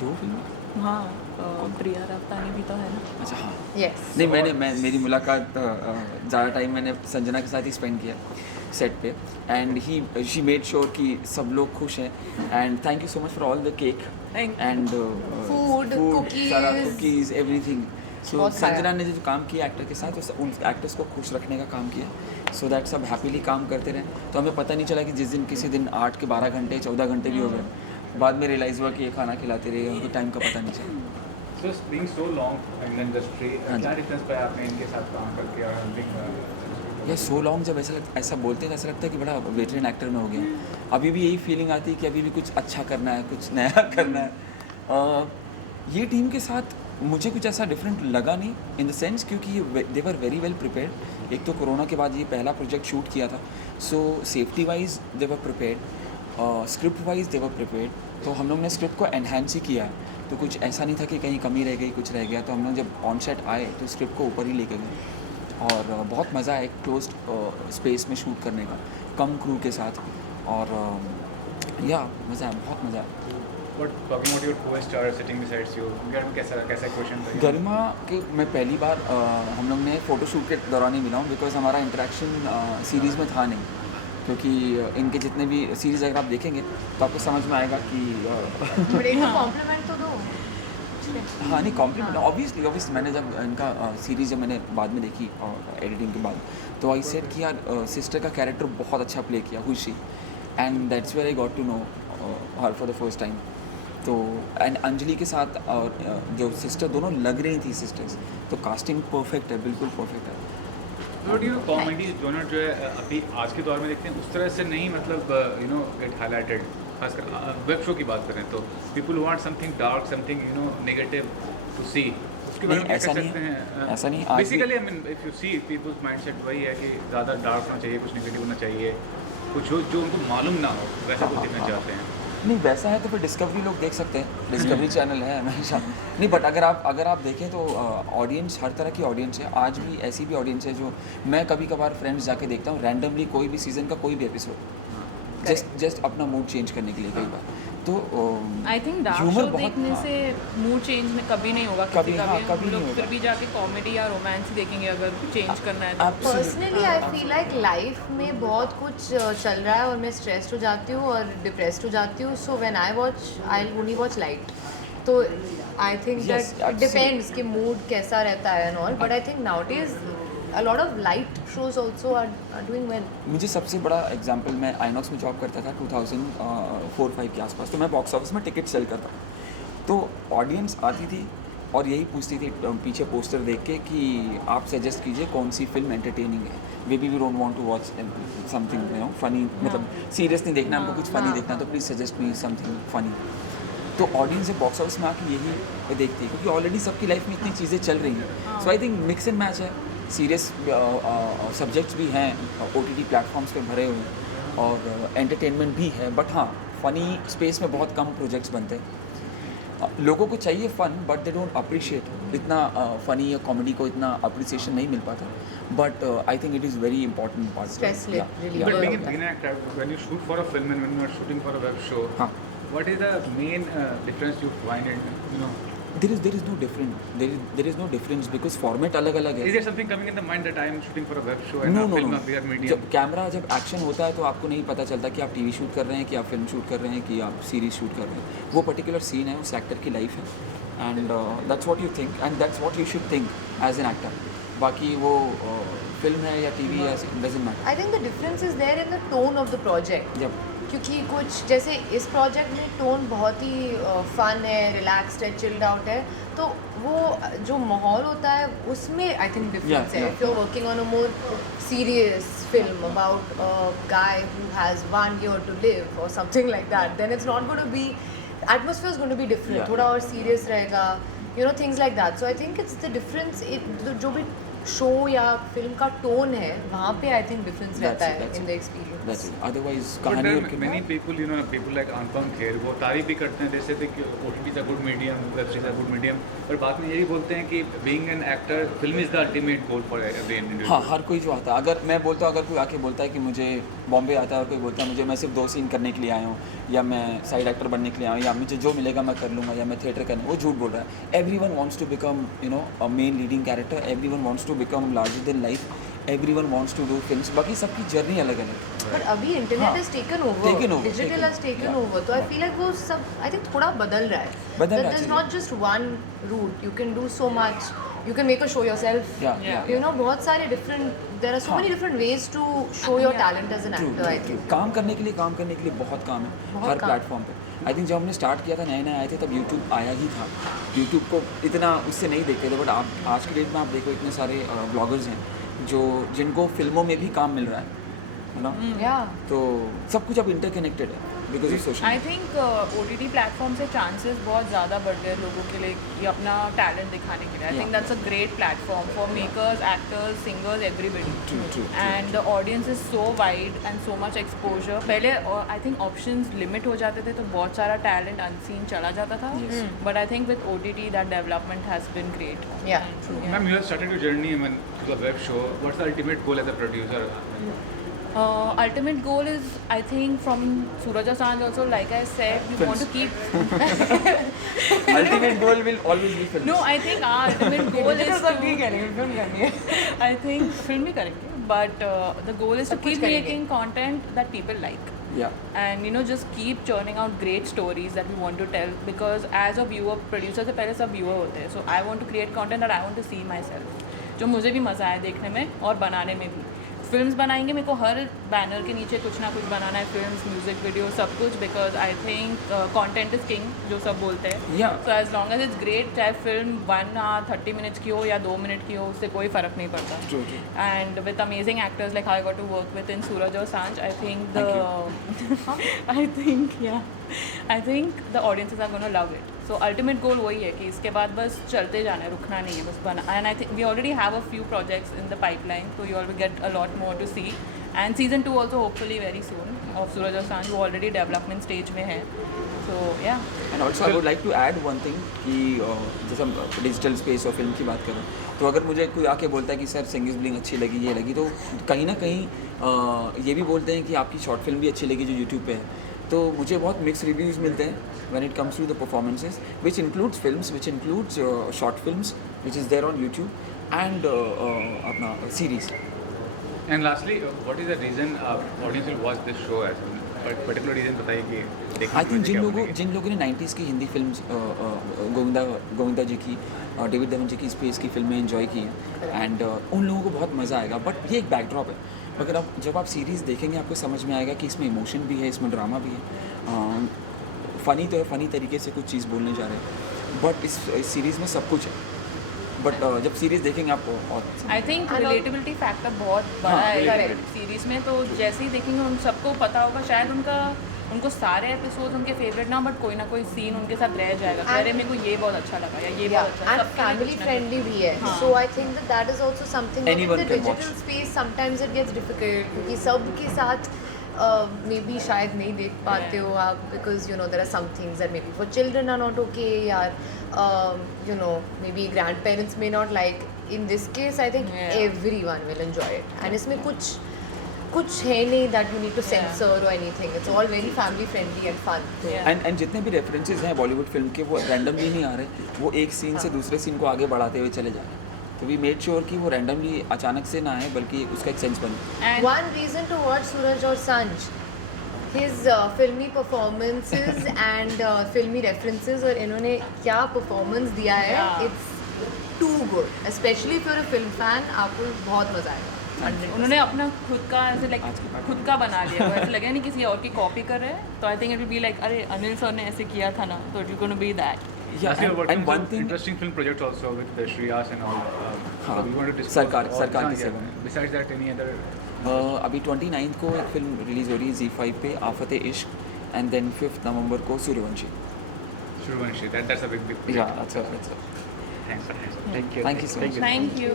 2 फिल्में? हाँ, प्रिया रफ्तानी भी तो है ना। अच्छा हाँ। Yes. नहीं मेरी मुलाकात ज़्यादा टाइम मैंने संजना के साथ ही स्पेंड किया सेट पे, एंड शी मेड श्योर कि सब लोग खुश हैं, and thank you so much for all the cake Thank you. And Food, cookies. सारा कुकीज़ एवरीथिंग। सो बहुत खाया। संजना ने जो काम किया एक्टर के साथ, उन एक्टर्स को खुश रखने का काम किया, सो दैट सब हैप्पीली काम करते रहे। तो हमें पता नहीं चला कि जिस दिन किसी दिन 8 के 12 घंटे 14 घंटे भी हो गए, बाद में रियलाइज़ हुआ कि ये खाना खिलाते रहे, उनको टाइम का पता नहीं चला। So being so long in the industry, हाँ जी। क्या डिफरेंस पाया आपने इनके साथ काम करके और helping? या सो लॉन्ग जब ऐसा बोलते हैं तो ऐसा लगता है कि बड़ा वेटरन एक्टर में हो गया। अभी भी यही फीलिंग आती है कि अभी भी कुछ अच्छा करना है, कुछ नया करना है। ये टीम के साथ मुझे कुछ ऐसा डिफरेंट लगा नहीं, इन द सेंस क्योंकि दे वर वेरी वेल प्रिपेयर्ड। एक तो कोरोना के बाद ये पहला प्रोजेक्ट शूट किया था, सो सेफ्टी वाइज दे वर प्रिपेयर्ड, स्क्रिप्ट वाइज दे वर प्रिपेयर्ड। तो हम लोग ने स्क्रिप्ट को एनहांस ही किया, तो कुछ ऐसा नहीं था कि कहीं कमी रह गई, कुछ रह गया। तो हम लोग जब ऑन सेट आए तो स्क्रिप्ट को ऊपर ही लेके गए, और बहुत मज़ा आया एक क्लोज्ड स्पेस में शूट करने का, कम क्रू के साथ, और या मज़ा आया, बहुत मज़ा आया। But talking about your co-star sitting beside you, गर्म कैसा क्वेश्चन था ये? गरिमा के मैं पहली बार हम लोग ने फ़ोटोशूट के दौरान ही मिला हूँ, बिकॉज हमारा इंटरेक्शन सीरीज़ में था नहीं, क्योंकि इनके जितने भी सीरीज़ अगर आप देखेंगे तो आपको समझ में आएगा कि But एक compliment तो दो। हाँ नहीं कॉम्प्लीमेंट ऑब्वियसली मैंने जब इनका सीरीज़ जब मैंने बाद में देखी एडिटिंग के बाद, तो आई सेड कि यार सिस्टर का कैरेक्टर बहुत अच्छा प्ले किया, Khushi, and that's where I got to know her for the first time. तो एंड अंजलि के साथ और जो सिस्टर दोनों लग रही थी सिस्टर्स, तो कास्टिंग परफेक्ट है, बिल्कुल परफेक्ट है। But you know, comedy genre जो है अभी आज के दौर में देखते हैं उस तरह से नहीं, मतलब गेट हाईलाइटेड, खासकर वेब शो की बात करें तो people want something dark, something negative to see. उसके बारे में क्या ऐसा कह नहीं सकते है, हैं? ऐसा नहीं, आज भी- basically I mean if you see people's mindset वही है कि ज़्यादा डार्क होना चाहिए, कुछ नेगेटिव होना चाहिए, कुछ जो उनको मालूम ना हो वैसा कुछ देखना चाहते हैं। नहीं वैसा है तो फिर डिस्कवरी लोग देख सकते हैं, डिस्कवरी चैनल है हमेशा। नहीं बट अगर आप देखें तो ऑडियंस हर तरह की ऑडियंस है, आज भी ऐसी भी ऑडियंस है जो मैं कभी कभार फ्रेंड्स जाके देखता हूँ रैंडमली, कोई भी सीज़न का कोई भी एपिसोड, जस्ट अपना मूड चेंज करने के लिए कई बार। तो I think dark humour show बहुत- देखने हाँ। से मूड चेंज में कभी नहीं होगा कभी, किसी का हाँ, भी। कभी हम लोग नहीं फिर होगा। भी जाके कॉमेडी या रोमांस ही देखेंगे अगर चेंज करना है तो। Personally I feel like life में बहुत कुछ चल रहा है और मैं स्ट्रेस्ड हो जाती हूँ और डिप्रेस्ड हो जाती हूँ, so when I watch I only watch light. तो I think Yes, that it absolutely. Depends कि मूड कैसा रहता है and all, but I think nowadays a lot of light shows also are doing well. मुझे सबसे बड़ा example, मैं आइनॉक्स में जॉब करता था 2004-5 के आसपास, तो मैं बॉक्स ऑफिस में टिकट सेल करता, तो ऑडियंस आती थी और यही पूछती थी पीछे पोस्टर देख के कि आप सजेस्ट कीजिए कौन सी फिल्म एंटरटेनिंग है, we don't want to watch something funny, मतलब सीरियस नहीं देखना, हमको कुछ फनी हाँ। देखना, तो please suggest me something funny. तो ऑडियंस जब बॉक्स ऑफिस में आके यही देखती है, क्योंकि ऑलरेडी सबकी लाइफ में इतनी चीज़ें चल रही हैं, so I think mix and match है। सीरियस सब्जेक्ट्स भी हैं OTT प्लेटफॉर्म्स पे भरे हुए हैं, और एंटरटेनमेंट भी है, बट हाँ फ़नी स्पेस में बहुत कम प्रोजेक्ट्स बनते हैं। लोगों को चाहिए फ़न, बट दे डोंट अप्रिशिएट इतना फ़नी या कॉमेडी को इतना अप्रिसिएशन नहीं मिल पाता, but I think it is very important part. Stress relief. But Yeah. being an actor, when you shoot for a film and when you are shooting for a web show, हाँ, what is the main difference you find in, there is no difference, there is no difference because format अलग अलग है। is there something coming in the mind that I am shooting for a web show and no a no film no, a bigger medium? जब camera जब action होता है तो आपको नहीं पता चलता कि आप टीवी शूट कर रहे हैं, कि आप फिल्म शूट कर रहे हैं, कि आप सीरीज शूट कर रहे हैं। वो पर्टिकुलर सीन है, उस एक्टर की लाइफ है, and that's what you think and that's what you should think as an actor. बाकी वो फिल्म है या टीवी है, doesn't matter. I think the difference is there in the tone of the project. जब क्योंकि कुछ जैसे इस प्रोजेक्ट में टोन बहुत ही फन है, रिलैक्स्ड है, चिल्ड आउट है, तो वो जो माहौल होता है उसमें आई थिंक डिफरेंस है। yeah. If you are working on a more serious film about a guy who has 1 year to live or something like that, then it's not going to be, atmosphere is going to be different. Yeah. थोड़ा और serious रहेगा, you know, things like that. So I think it's the difference, जो भी show या film का tone है वहाँ पे आई थिंक डिफरेंस रहता है in the That's experience. it. Otherwise, But कहानी there और are किरदार- many people, you know, people like Anupam Kher, वो तारीफ भी करते हैं, they say that OTT is a good medium, web series is a good medium, पर बाद में ये भी बोलते हैं कि being an actor, film is the ultimate goal for every individual. हाँ, हर कोई जो आता है, अगर मैं बोलता हूँ, अगर कोई आके बोलता है कि मुझे बॉम्बे आता है और कोई बोलता है मुझे मैं सिर्फ 2 सीन करने के लिए आया हूँ या मैं साइड एक्टर बनने के लिए आया हूँ या मुझे जो मिलेगा मैं कर लूँगा या मैं थिएटर करने, वो झूठ बोल रहा है. Everyone wants to become a main leading character, everyone wants to become larger than life, everyone wants to do films. बाकी सबकी जर्नी अलग अलग है. बट अभी इंटरनेट हाँ. Has taken Taken over, over, digital taken- has taken yeah. Over. तो I feel like वो सब आई थिंक थोड़ा बदल रहा है. बदल रहा है, There's चीज़ें. not just one route, you can do so much. You can make a show yourself. Yeah. You know, बहुत सारे different, there are so हाँ. many different ways to show your talent as an True, actor, I true, true. think. काम करने के लिए बहुत काम है बहुत हर काम. प्लेटफॉर्म पे. आई थिंक जब हमने स्टार्ट किया था नए आए थे तब यूट्यूब आया ही था. यूट्यूब को इतना उससे नहीं देखते थे, बट आप आज के डेट में आप देखो इतने सारे ब्लॉगर्स हैं जो जिनको फिल्मों में भी काम मिल रहा है ना. Yeah. तो सब कुछ अब इंटरकनेक्टेड है because of social. I think OTT platform से चांसेस बहुत ज़्यादा बढ़ गए लोगों के लिए कि अपना टैलेंट दिखाने के लिए. I think that's a great platform for makers, actors, singers, everybody. True. And the audience is so wide and so much exposure. पहले आई थिंक ऑप्शंस लिमिट हो जाते थे तो बहुत सारा टैलेंट अनसीन चला जाता था. But I think with OTT that development has been great. Yeah. Ma'am, you have started your journey to the web show. What's the ultimate goal as a producer? Ultimate goal is, I think, from Suraj Asanj also, like I said, we want to keep. Ultimate goal will always be film. No, I think our ultimate goal is to. I think film भी करेंगे, but the goal is to सब कुछ keep करेंगे. making content that people like. या And just keep churning out great stories that we want to tell, because as a viewer, producer से पहले सब viewer होते हैं. So I want to create content that I want to see myself, जो मुझे भी मज़ा आए देखने में और बनाने में भी. फिल्म्स बनाएंगे, मेरे को हर बैनर के नीचे कुछ ना कुछ बनाना है, फिल्म्स, म्यूजिक वीडियो, सब कुछ, because I think content is king जो सब बोलते हैं. Yeah. So as long as it's great, चाहे फिल्म 1 hour 30 minutes की हो या 2 minute की हो, उससे कोई फ़र्क नहीं पड़ता. True. And with amazing actors like how I got to work with in Suraj or Sanj, I think I think the audiences are going to love it. So ultimate goal वही है कि इसके बाद बस चलते जाना है, रुकना नहीं है, बस बना. And I think we already have a few projects in the pipeline, so you all will get a lot more to see. And season 2 also hopefully very soon of Suraj और Sanj, वो already development stage में है. So yeah. And also I would like to add one thing कि जैसे हम digital space और film की बात करें तो अगर मुझे कोई आके बोलता है कि सर सिंगिंग ब्लिंग अच्छी लगी, ये लगी, तो कहीं ना कहीं ये भी बोलते हैं कि आपकी शॉर्ट फिल्म भी अच्छी लगी जो यूट्यूब पे है. तो मुझे बहुत मिक्स रिव्यूज़ मिलते हैं when it comes to the performances, which includes films, which includes short films which is there on YouTube and अपना series. And lastly, what is the reason audience will watch this show as? Particular reason बताइए कि देखने आई की think वजह क्या बनेगी? जिन लोगों ने 90s की हिंदी फिल्म गोविंदा जी की, डेविड धवन जी की स्पेस की फिल्में एंजॉय की हैं एंड उन लोगों को बहुत मज़ा आएगा. बट ये एक बैकड्रॉप है. मगर अब जब आप सीरीज़ देखेंगे आपको समझ में आएगा कि इसमें इमोशन भी है, इसमें ड्रामा भी है. फ़नी तो है, फ़नी तरीके से कुछ चीज़ बोलने जा रहे हैं, बट इस सीरीज़ में सब कुछ है. बट जब सीरीज़ देखेंगे आप और I think And relatability factor बहुत बड़ा हाँ, है correct. सीरीज में. तो जैसे ही देखेंगे उन सबको पता होगा, शायद उनको सारे एपिसोड उनके फेवरेट ना, बट कोई ना कोई सीन उनके साथ रह जाएगा. And- अरे मेरे को ये बहुत अच्छा लगा या ये Yeah, बहुत अच्छा. and सबके लिए family कुछ ना friendly भी है. हाँ. So I think that is also something that in Anyone the can digital watch. space sometimes it gets difficult क्योंकि सबके साथ maybe शायद नहीं देख पाते हो आप, because there are some things that maybe for children are not okay, or maybe grandparents may not like. In this case I think Yeah. everyone will enjoy it, and इसमें कुछ है नहीं that you need to censor or anything. It's all very family friendly and fun. Yeah. And जितने भी references हैं Bollywood film के वो randomly नहीं आ रहे, वो एक सीन से दूसरे सीन को आगे बढ़ाते हुए चले जा रहे हैं. तो वी मेड श्योर कि वो रैंडमली अचानक से ना आए बल्कि उसका एक सेंस बने. And One reason to watch Suraj or Sanj, his filmy performances and filmy references, और इन्होंने क्या performance दिया है, Yeah. it's too good. Especially if you're a film fan, आपको बहुत मजा आएगा. 100%. उन्होंने अपना खुद का ऐसे लाइक खुद का बना लिया. वो ऐसे लगे नहीं किसी और की कॉपी कर रहे हैं. तो I think it will be like अरे अनिल सर ने ऐसे किया था ना, तो it will gonna be that. या Lastly, we're working and on one some thing interesting film projects also with Shreyas and all. हाँ, We want to discuss सरकार all- की हाँ, सेवा yeah. में. Besides that, any other? अभी 29 को एक फिल्म रिलीज़ हो रही है Z5 पे, आफत इश्क, एंड देन 5 नवंबर को Suryavanshi. Shurvanshi. That's a big या project. अच्छा. Thanks. Thank you. Thank you so much. Thank you.